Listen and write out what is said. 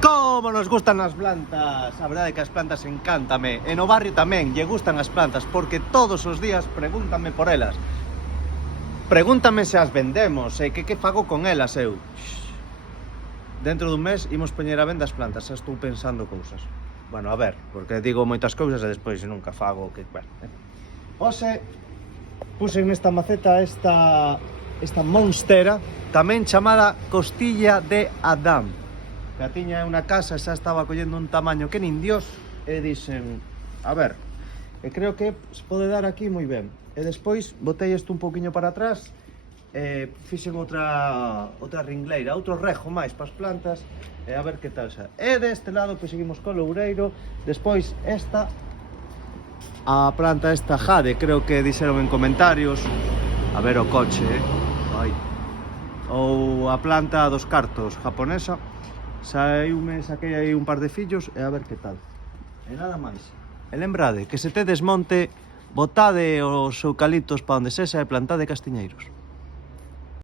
Como nos gustan as plantas. A verdade é que as plantas encántame. E no barrio tamén lle gustan as plantas, porque todos os días pregúntame por elas. Pregúntame se as vendemos e que fago con elas eu. Dentro dun mes imos poñer a venda as plantas. Xa estou pensando cousas. Bueno, a ver, porque digo moitas cousas e despois nunca fago que... Bueno, Ose, puxen nesta maceta esta monstera, tamén chamada costilla de Adán. Que a tiña unha casa e xa estaba collendo un tamaño que nin Dios, e dixen, a ver, e creo que se pode dar aquí moi ben. E despois botei isto un pouquiño para atrás, e fixen outra ringleira, outro rejo máis para as plantas, e a ver que tal xa. E deste lado, pois seguimos co loureiro, despois esta, a planta esta jade, creo que dixeron en comentarios, a ver o coche, ai. Ou a planta dos cartos japonesa, saquei aí un par de fillos e a ver que tal. E nada máis. E lembrade que se tedes monte, botade os eucaliptos pa onde sexa e plantade castiñeiros.